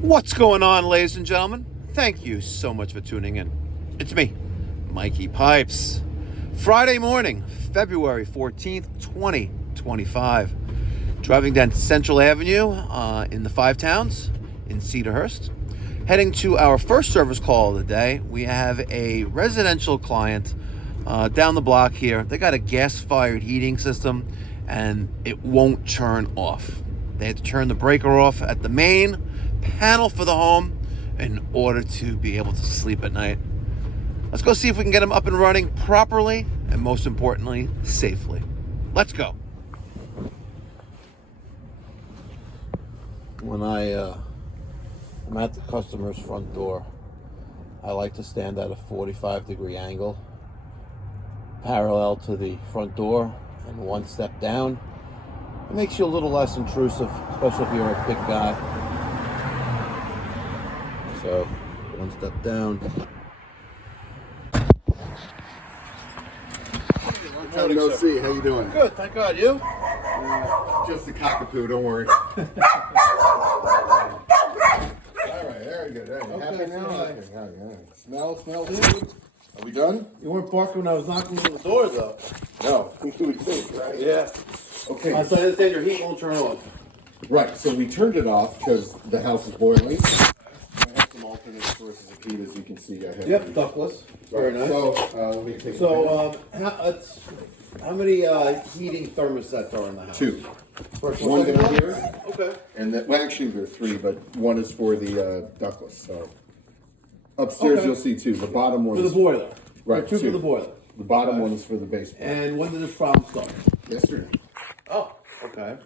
What's going on, ladies and gentlemen? Thank you so much for tuning in. It's me, Mikey Pipes. Friday morning, February 14th, 2025. Driving down Central Avenue in the Five Towns in Cedarhurst. Heading to our first service call of the day. We have a residential client down the block here. They got a gas-fired heating system and it won't turn off. They had to turn the breaker off at the main panel for the home in order to be able to sleep at night. Let's go see if we can get them up and running properly and, most importantly, safely. Let's go. When I'm at the customer's front door, I like to stand at a 45-degree angle parallel to the front door and one step down. It makes you a little less intrusive, especially if you're a big guy. So, one step down. Long time no see. How you doing? Good, thank God. You? Just a cockapoo. Don't worry. All right, very good. There you Okay, happy now? okay. Smell good. Are we done? You weren't barking when I was knocking on the door, though. No. We think, right? Yeah. Okay. So I understand your heat won't turn off. Right. So we turned it off because the house is boiling. I have some alternate sources of heat, as you can see. I have. Yep, ductless. Very nice. So let me take. How many heating thermostats are in the house? Two. First One second down one? here. Okay. And well, actually there are three, but one is for the ductless. So upstairs Okay. you'll see two. The bottom one For the is boiler. right. Two for the boiler. The bottom one is for the basement. And when did this problem start? Yesterday. Oh, okay.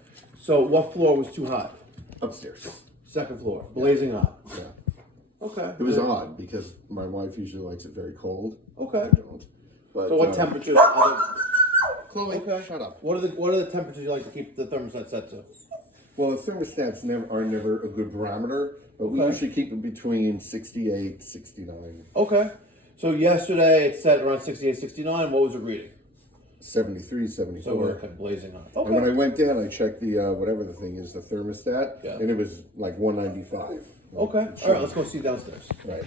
So what floor was too hot? Upstairs. Second floor, blazing hot. Yeah. Okay. It was odd because my wife usually likes it very cold. Okay. I don't. But, So what temperatures? Chloe, Okay. shut up. What are the temperatures you like to keep the thermostat set to? Well, the thermostats are never a good barometer, but we Okay. usually keep it between 68, 69, Okay. So yesterday it set around 68, 69. What was it reading? 73, So 74. we're blazing hot. And when I Okay. went down, I checked the whatever the thing is, the thermostat, Yeah. and it was like 195. Okay. All right. Let's go see downstairs. Right.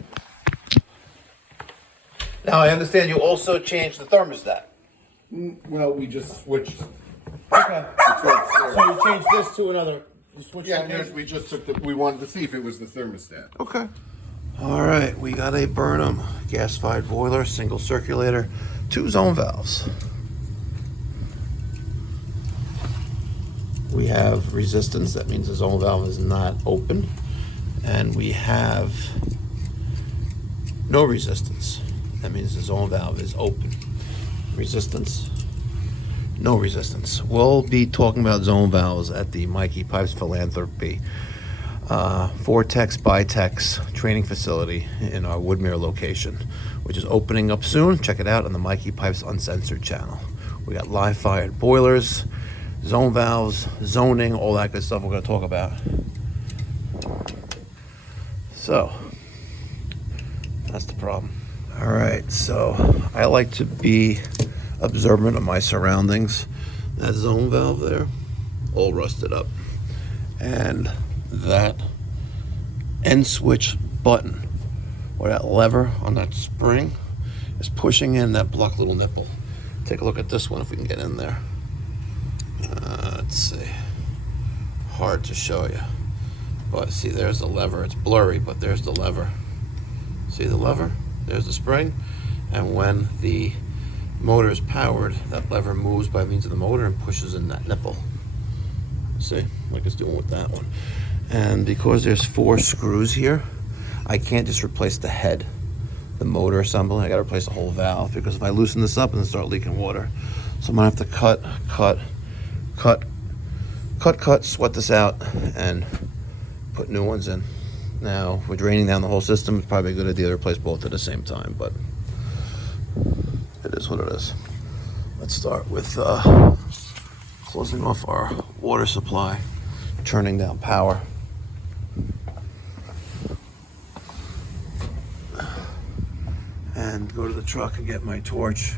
Now I understand you also changed the thermostat. Well, we just switched. Okay. to upstairs. So you changed this to another. You switched Yeah, locations? we just took we wanted to see if it was the thermostat. Okay. All right, we got a Burnham gas-fired boiler, single circulator, 2 zone valves. We have resistance, that means the zone valve is not open. And we have no resistance, that means the zone valve is open. Resistance, no resistance. We'll be talking about zone valves at the Mikey Pipes Philanthropy Vortex Bitex training facility in our Woodmere location, which is opening up soon. Check it out on the Mikey Pipes Uncensored channel. We got live fired boilers, zone valves, zoning, all that good stuff we're going to talk about. So that's the problem. All right, so I like to be observant of my surroundings. That zone valve there, all rusted up, and that end switch button or that lever on that spring is pushing in that block little nipple. Take a look at this one if we can get in there. Let's see. Hard to show you, but see, there's the lever. It's blurry, but there's the lever. See the lever? There's the spring, and when the motor is powered, that lever moves by means of the motor and pushes in that nipple. See, like it's doing with that one. And because there's 4 screws here, I can't just replace the head, the motor assembly. I gotta replace the whole valve, because if I loosen this up and start leaking water, so I'm gonna have to cut, sweat this out, and put new ones in. Now, if we're draining down the whole system, it's probably a good idea to replace both at the same time, but it is what it is. Let's start with closing off our water supply, turning down power. And go to the truck and get my torch,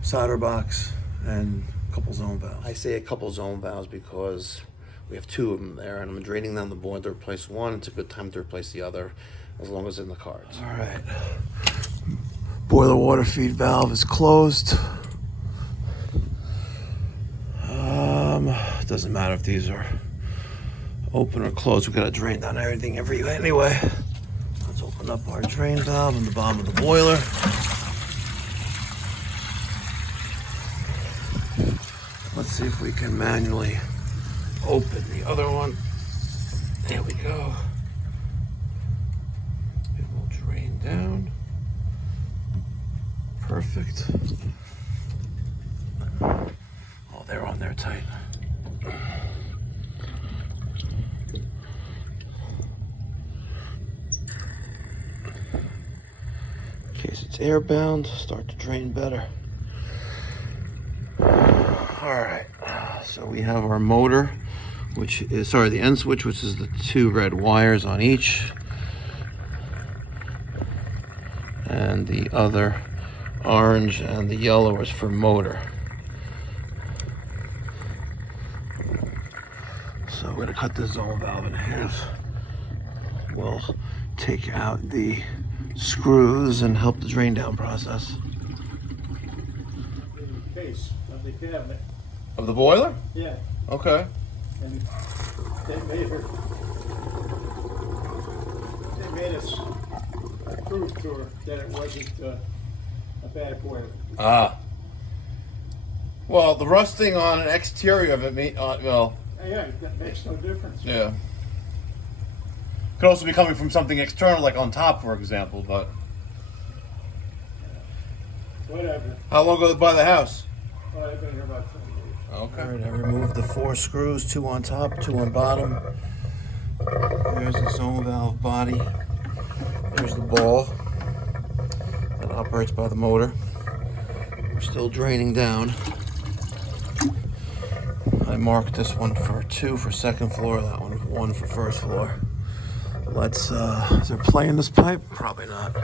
solder box, and a couple zone valves. I say a couple zone valves because We have 2 of them there, and I'm draining down the boiler to replace one. It's a good time to replace the other, as long as it's in the cards. All right. Boiler water feed valve is closed. Doesn't matter if these are open or closed. We gotta drain down everything anyway. Let's open up our drain valve in the bottom of the boiler. Let's see if we can manually open the other one. There we go. It will drain down. Perfect. Oh, they're on there tight. In case it's airbound, start to drain better. Alright, so we have our motor, which is, the end switch, which is the 2 red wires on each. And the other orange and the yellow is for motor. So we're gonna cut this zone valve in half. We'll take out the screws and help the drain down process. Case of the cabinet. Of the boiler? Yeah. Okay. And they made us prove to her that it wasn't a bad boiler. Ah. Well, the rusting on an exterior of it, well, Yeah, that makes no difference. yeah. Could also be coming from something external, like on top, for example, but. Whatever. How long ago did you buy the house? Well, I've been here about 20 years. Okay. All right, I removed the 4 screws, 2 on top, 2 on bottom. There's the zone valve body. There's the ball that operates by the motor. We're still draining down. I marked this one for 2 for second floor, that one 1 for first floor. Let's, is there play in this pipe? Probably not.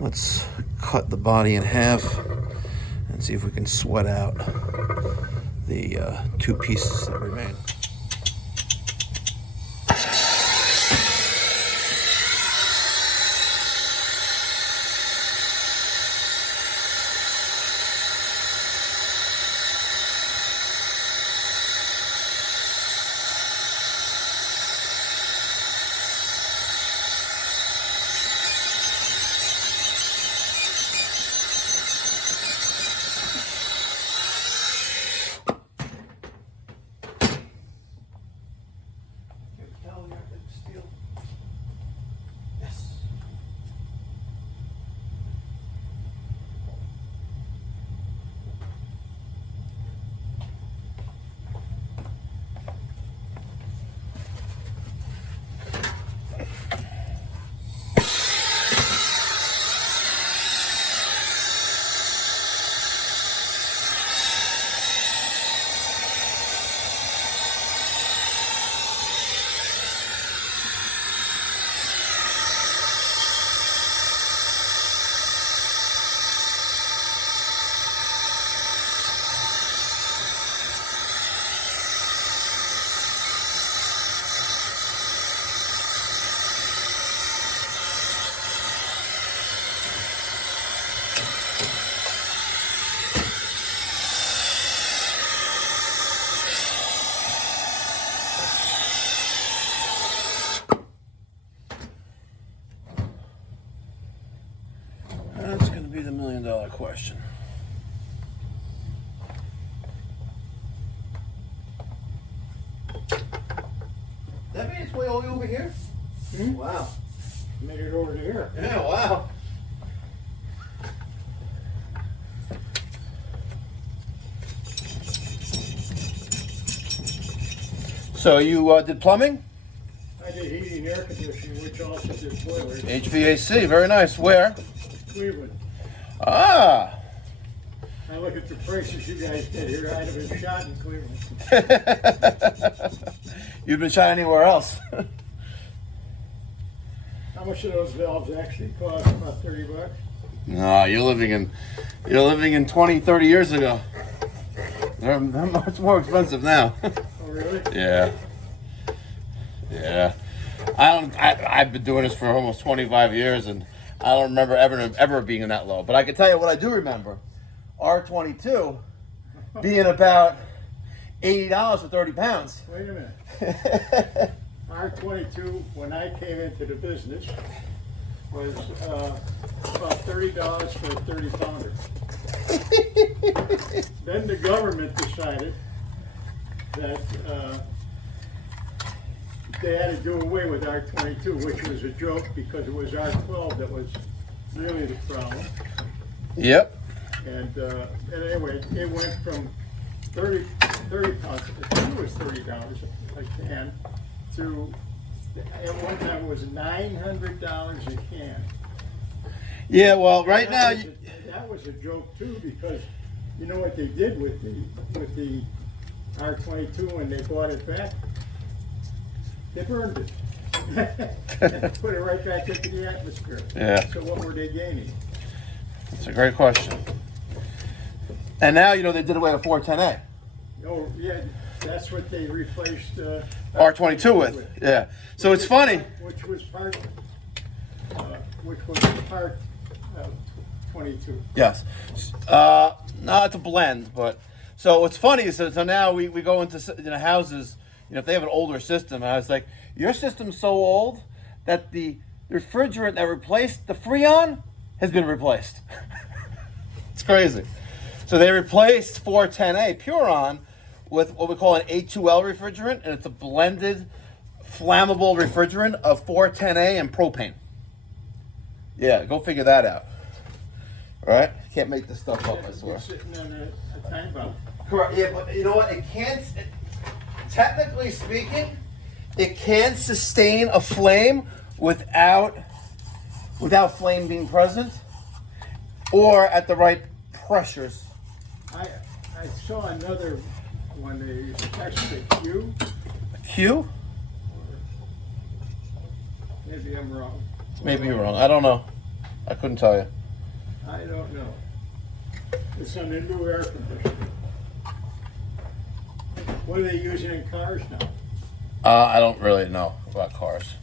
Let's cut the body in half and see if we can sweat out the 2 pieces that remain. That's going to be the $1 million question. That made its way all the way over here? Hmm? Wow. Made it over to here. Yeah, wow. So you did plumbing? I did heating and air conditioning, which also did boilers. HVAC, very nice. Where? Cleveland. Ah. I look at the prices you guys did here. I'd have been shot in Cleveland. You've been shot anywhere else? How much do those valves actually cost? About $30? No, you're living in 20, 30 years ago. They're much more expensive now. Oh, really? Yeah. Yeah. I've been doing this for almost 25 years, and I don't remember ever being that low. But I can tell you what I do remember. R22 being about $80 for 30 pounds. Wait a minute. R22, when I came into the business, was about $30 for a 30-pounder. Then the government decided that they had to do away with R22, which was a joke because it was R12 that was really the problem. Yep. And anyway, it went from 30 pounds, I think it was $30 a can, to, at one time it was $900 a can. Yeah, well, right now... That was a joke too, because you know what they did with the R22 when they bought it back? They burned it. And put it right back into the atmosphere. Yeah. So what were they gaining? That's a great question. And now, you know, they did away with 410A. Oh, yeah, that's what they replaced R22 with. Yeah. So it's funny. Which was part 22. Yes. No, it's a blend, but so what's funny is that so now we go into houses, you know, if they have an older system, and I was like, your system's so old that the refrigerant that replaced the Freon has been replaced. It's crazy. So they replaced 410A Puron with what we call an A2L refrigerant, and it's a blended flammable refrigerant of 410A and propane. Yeah, go figure that out. All right? Can't make this stuff up, I swear. You're sitting on a time bomb. Correct. Yeah, but you know what? Technically speaking, it can sustain a flame without flame being present, or at the right pressures. I saw another one, they texted Q. A Q? Maybe I'm wrong. Maybe you're wrong. I don't know. I couldn't tell you. I don't know. It's on the new air conditioner. What are they using in cars now? I don't really know about cars.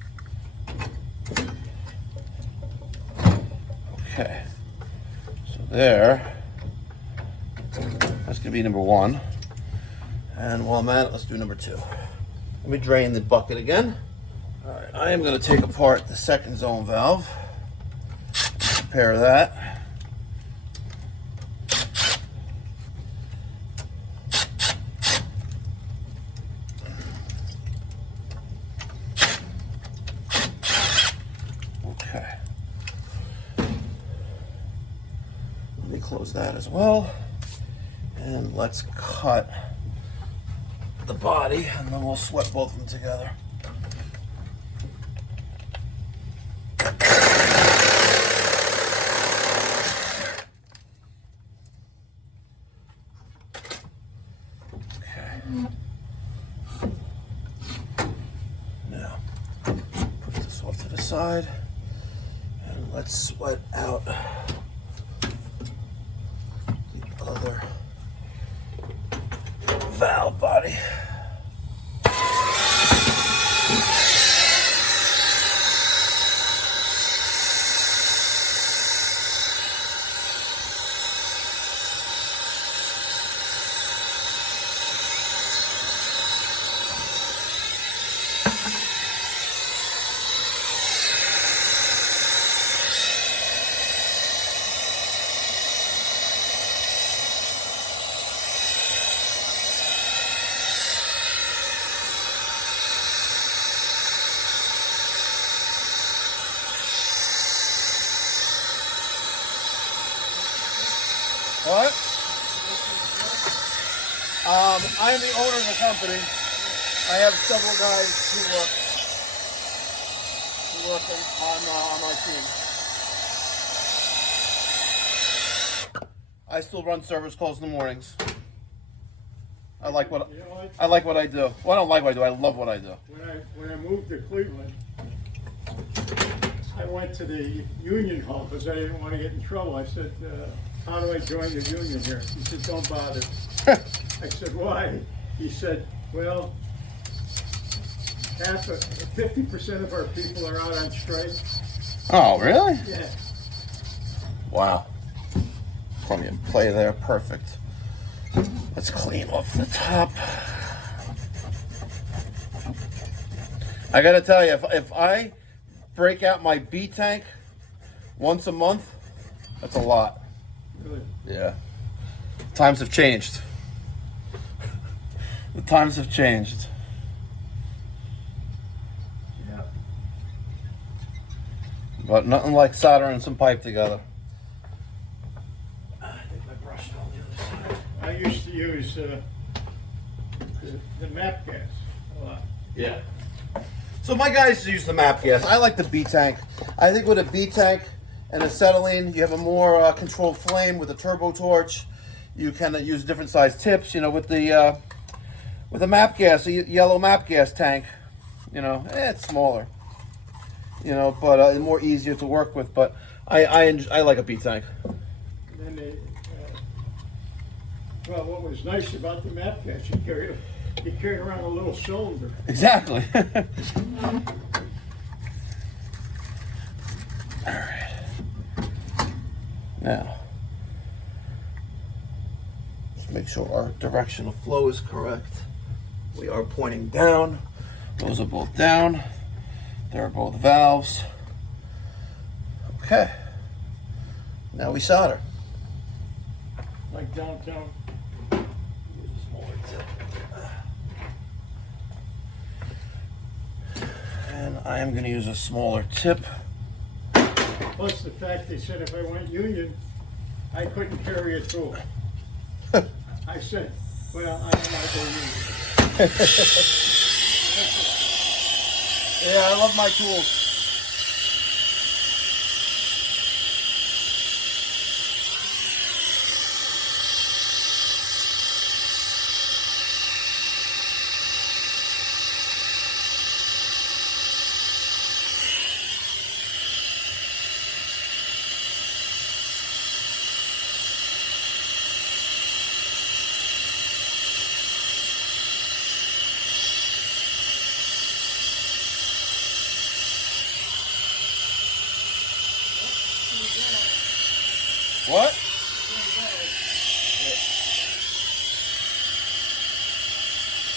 Okay. So there. That's going to be number 1. And while I'm at it, let's do number 2. Let me drain the bucket again. All right, I am going to take apart the second zone valve. Prepare that. Okay. Let me close that as well. And let's cut the body, and then we'll sweat both of them together. Okay. Now, put this off to the side, and let's sweat out the other valve body. What? I am the owner of the company. I have several guys who work on our team. I still run service calls in the mornings. I like what I do. Well, I don't like what I do. I love what I do. When I moved to Cleveland, I went to the union hall because I didn't want to get in trouble. I said, how do I join the union here? He said, don't bother. I said, why? He said, well, half of 50% of our people are out on strike. Oh, really? Yeah. Wow. Plug and play there, perfect. Let's clean off the top. I gotta tell you, if I break out my B tank once a month, that's a lot. Really. Yeah. Times have changed. The times have changed. Yeah. But nothing like soldering some pipe together. I think my brush fell on the other side. I used to use the map gas a lot. Yeah. So my guys use the map gas. I like the B tank. I think with a B tank and acetylene, you have a more controlled flame. With a turbo torch, you can use different size tips. You know, with the map gas, a yellow map gas tank, you know, it's smaller. You know, but more easier to work with. But I like a B tank. And then they, well, what was nice about the map gas, you carried around a little cylinder. Exactly. All right. Now, let's make sure our direction of flow is correct. We are pointing down. Those are both down. They're both valves. Okay. Now we solder. Like downtown. Here's a smaller tip. And I am going to use a smaller tip. Plus the fact they said if I went union, I couldn't carry a tool. I said, well, I don't want to go union. Yeah, I love my tools. What?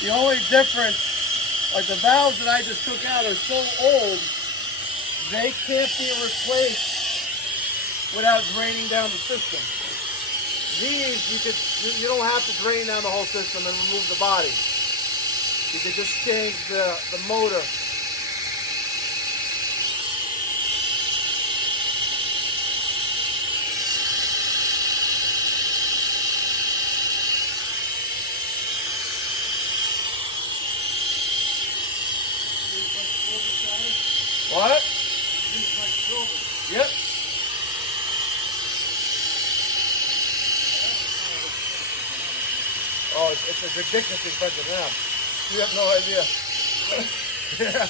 The only difference, like the valves that I just took out are so old, they can't be replaced without draining down the system. These, you don't have to drain down the whole system and remove the body. You can just change the motor. What? Yep. Oh, it's ridiculously expensive now. You have no idea. Yeah.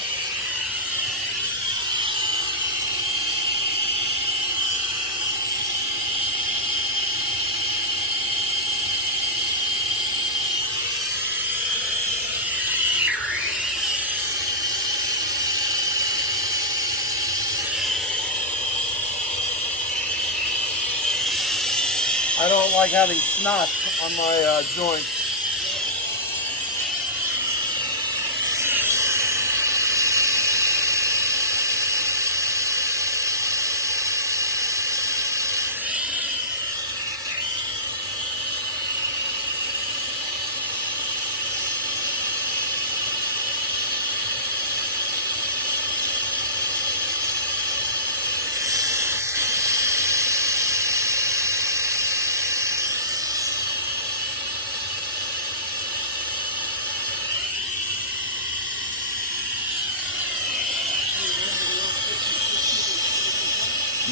I don't like having snot on my joints.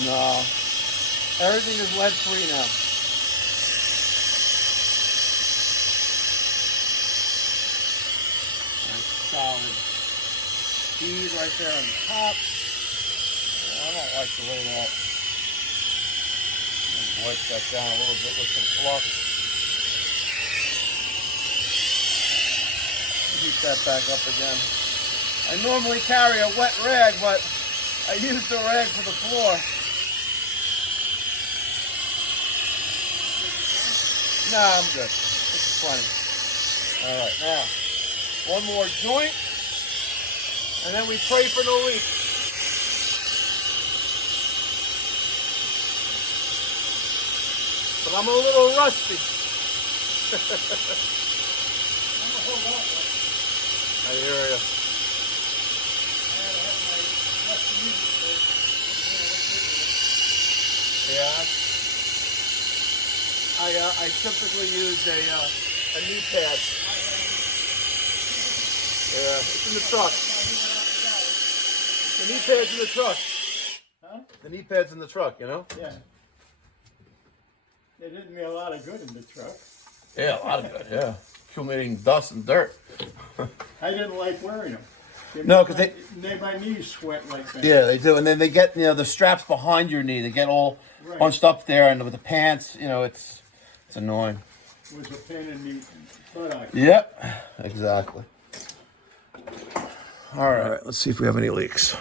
No. Everything is lead free now. That's solid. Bead right there on the top. Oh, I don't like the way that. Wipe that down a little bit with some fluff. Heat that back up again. I normally carry a wet rag, but I used the rag for the floor. Nah, I'm good. This is plenty. All right, now, one more joint, and then we pray for no leak. But I'm a little rusty. I hear you. Yeah. I typically use a knee pad. Yeah, it's in the truck. The knee pad's in the truck. Huh? The knee pad's in the truck, you know? Yeah. It did me a lot of good in the truck. Yeah, a lot of good, yeah. Accumulating dust and dirt. I didn't like wearing them. No, because they my knees sweat like that. Yeah, they do. And then they get, the straps behind your knee, they get all Right. bunched up there, and with the pants, it's annoying. It was a pain in the butt. Yep, exactly. All right, let's see if we have any leaks.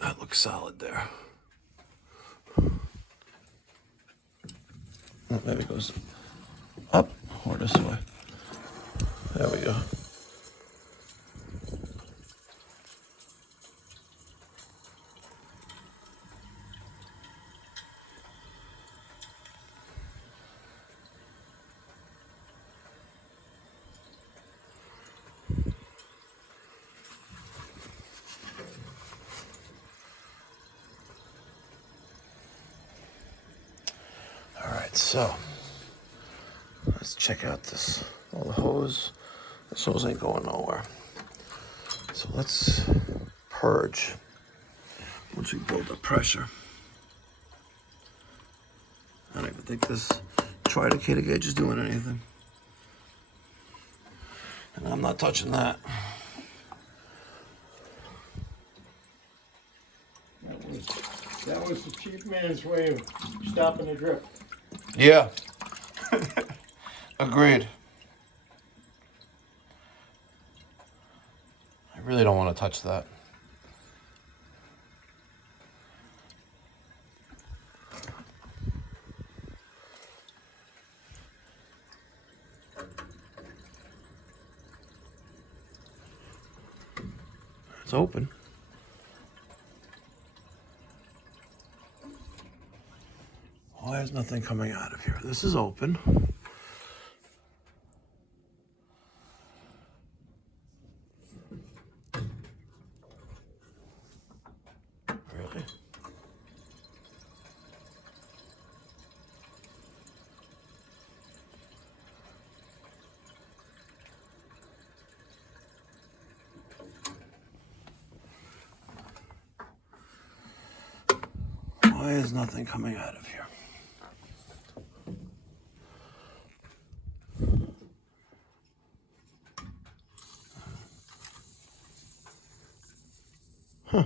That looks solid there. Oh, maybe it goes up or this way. There we go. So, let's check out this little hose. This hose ain't going nowhere. So let's purge once we build up pressure. I don't even think this tridecated gauge is doing anything. And I'm not touching that. That was the chief man's way of stopping the drip. Yeah. Agreed. I really don't want to touch that. It's open. Why is nothing coming out of here? This is open. Really? Why is nothing coming out of here? Huh.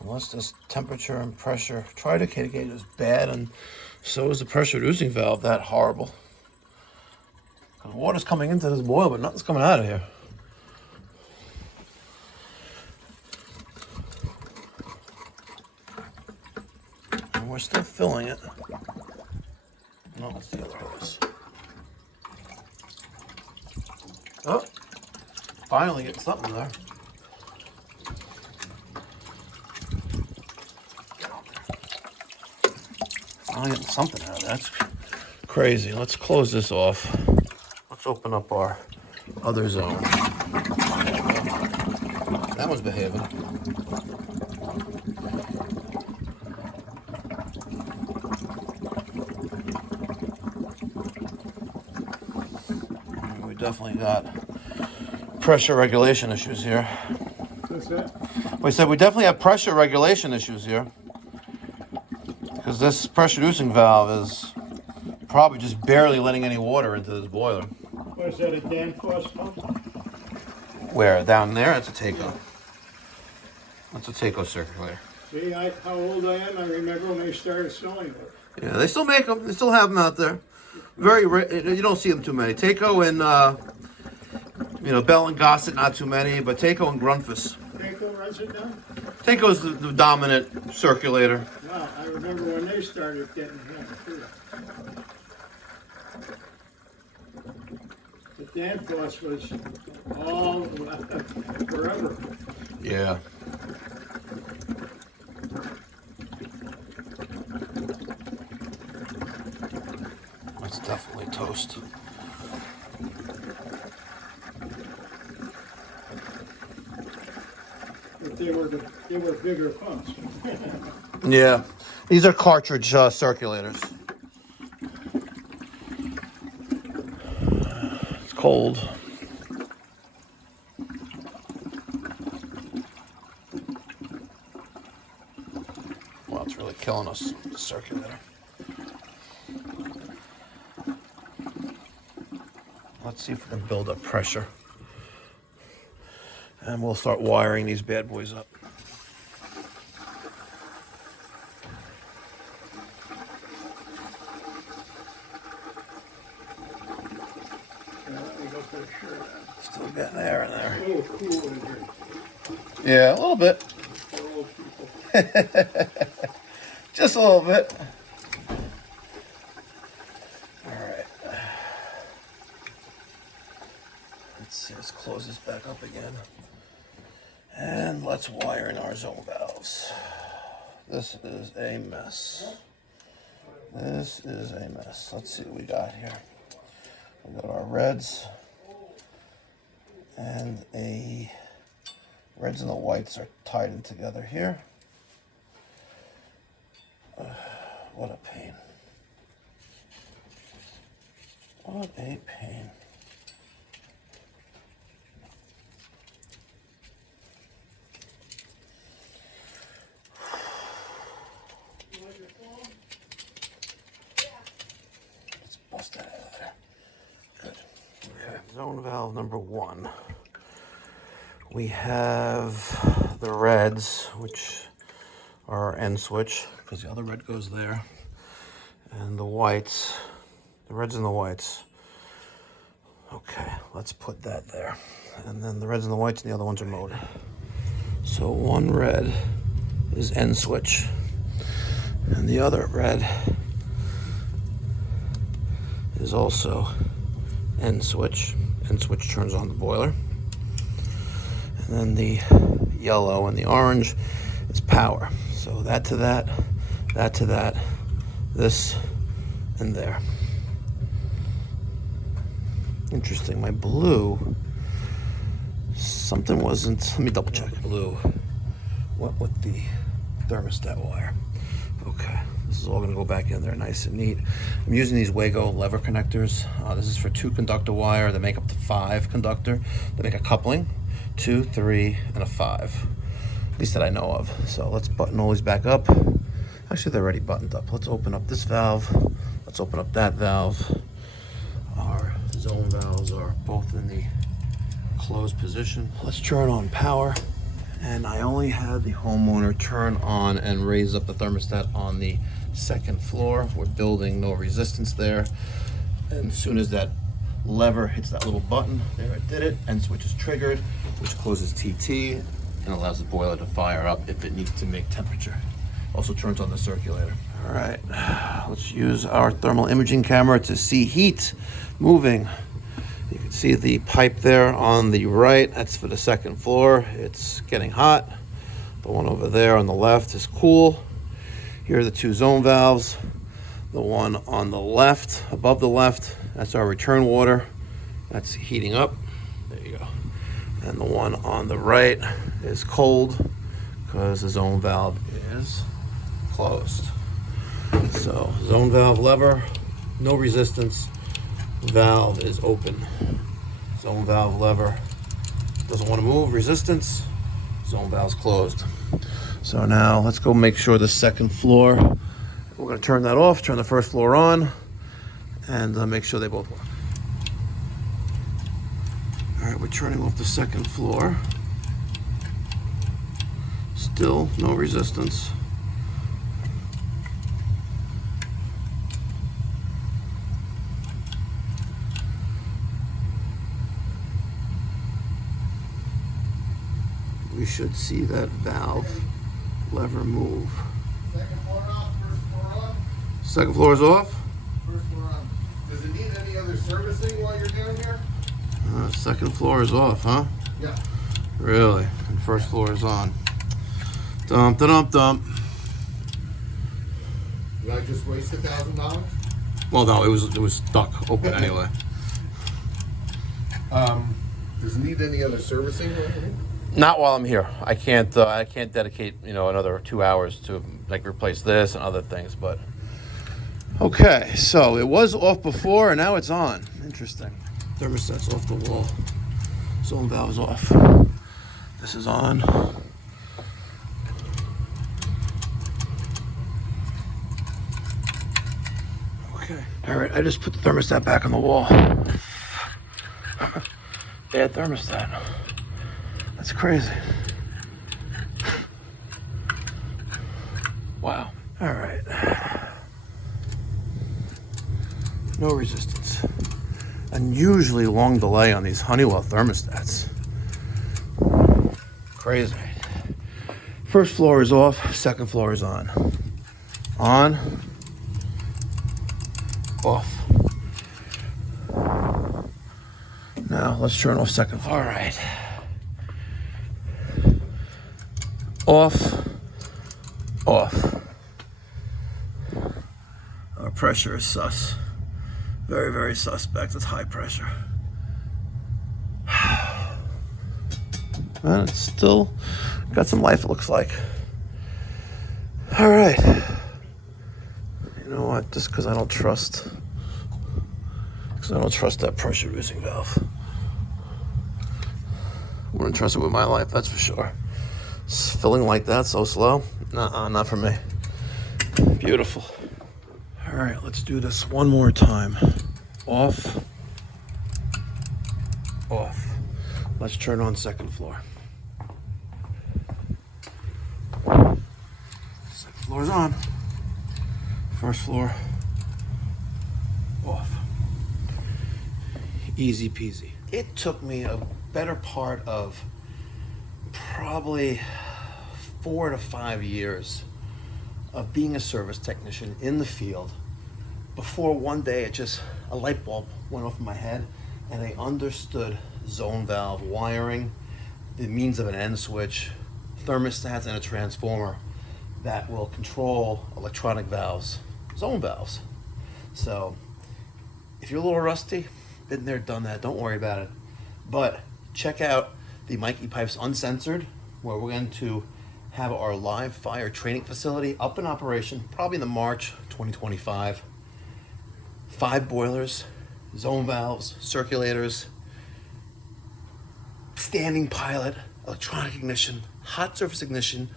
Unless this temperature and pressure tridecated gauge is bad, and so is the pressure reducing valve that horrible. Water's coming into this boil, but nothing's coming out of here. And we're still filling it. No, that's the other hose. Oh, finally getting something there. I'm getting something out of that. That's crazy. Let's close this off. Let's open up our other zone. That one's behaving. definitely got pressure regulation issues here. What's that? We said we definitely have pressure regulation issues here. Because this pressure reducing valve is probably just barely letting any water into this boiler. What is that, a Danfoss pump? Where? Down there? It's a Taco. That's a Taco circulator. See how old I am? I remember when they started selling it. Yeah, they still make them. They still have them out there. Very rare. You don't see them too many. Taco and, Bell and Gossett, not too many, but Taco and Grunfus. Taco runs it down? Taco's the dominant circulator. Wow, I remember when they started getting him too. The Danfoss was all forever. Yeah. That's definitely toast. But they were bigger pumps. Yeah. These are cartridge circulators. It's cold. Well, it's really killing us, the circulator. Let's see if we can build up pressure. And we'll start wiring these bad boys up. Let me go put a shirt on. Still getting air in there. A little cool in here Yeah, a little bit. for old people. Just a little bit. All right. Let's see, let's close this back up again. And let's wire in our zone valves. This is a mess. This is a mess. Let's see what we got here. We got our reds. And reds and the whites are tied in together here. What a pain. What a pain. Let's bust that out of there. Good. Okay. Zone valve number 1. We have the reds, which are our end switch, because the other red goes there. And the whites, the reds and the whites. Okay, let's put that there. And then the reds and the whites and the other ones are motor. So one red is end switch. And the other red is also end switch. End switch turns on the boiler. And then the yellow and the orange is power. So that to that, that to that, this and there. Interesting, my blue, something wasn't, let me double check. Blue went with the thermostat wire. Okay, this is all gonna go back in there nice and neat. I'm using these Wago lever connectors. This is for 2 conductor wire. They make up to 5 conductor. They make a coupling, 2, 3, and a 5. At least that I know of. So let's button all these back up. Actually, they're already buttoned up. Let's open up this valve. Let's open up that valve. Our zone valves are both in the closed position. Let's turn on power. And I only had the homeowner turn on and raise up the thermostat on the 2nd floor. We're building no resistance there. And as soon as that lever hits that little button, there it did it, end switch is triggered, which closes TT and allows the boiler to fire up if it needs to make temperature. Also turns on the circulator. All right, let's use our thermal imaging camera to see heat moving. You can see the pipe there on the right, that's for the 2nd floor. It's getting hot. The one over there on the left is cool. Here are the 2 zone valves. The one on the left, above the left, that's our return water. That's heating up. There you go. And the one on the right is cold because the zone valve is closed. So zone valve lever, no resistance, valve is open. Zone valve lever doesn't want to move, resistance, zone valve's closed. So now let's go make sure the second floor, we're going to turn that off, turn the first floor on, and make sure they both work. All right, we're turning off the second floor. Still no resistance. We should see that valve lever move. Second floor off, first floor on. Second floor is off. First floor on. Does it need any other servicing while you're down here? Second floor is off, huh? Yeah. Really? And first floor is on. Dump, dump, dump. Did I just waste $1,000? Well, no, it was stuck open anyway. Does it need any other servicing while you're here? Not while I'm here. I can't dedicate, another 2 hours to like replace this and other things, but okay, so it was off before and now it's on. Interesting. Thermostat's off the wall. Zone valve's off. This is on. Okay. All right, I just put the thermostat back on the wall. Bad thermostat. That's crazy. Wow. All right. No resistance. Unusually long delay on these Honeywell thermostats. Crazy. First floor is off, second floor is on. On. Off. Now let's turn off second floor. All right. Off, off. Our pressure is sus. Very, very suspect. It's high pressure. And it's still got some life, it looks like. All right. You know what? Just because I don't trust that pressure reducing valve. I wouldn't trust it with my life, that's for sure. Filling like that so slow? Nuh-uh, not for me. Beautiful. All right, let's do this one more time. Off. Off. Let's turn on second floor. Second floor's on. First floor. Off. Easy peasy. It took me a better part of probably 4 to 5 years of being a service technician in the field before one day a light bulb went off in my head and I understood zone valve wiring, the means of an end switch, thermostats, and a transformer that will control electronic valves, zone valves. So if you're a little rusty, been there, done that, don't worry about it. But check out the Mikey Pipes Uncensored, where we're going to have our live fire training facility up in operation, probably in the March 2025. 5 boilers, zone valves, circulators, standing pilot, electronic ignition, hot surface ignition,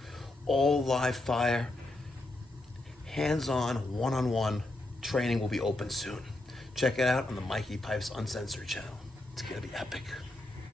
all live fire, hands-on, one-on-one training will be open soon. Check it out on the Mikey Pipes Uncensored channel. It's gonna be epic.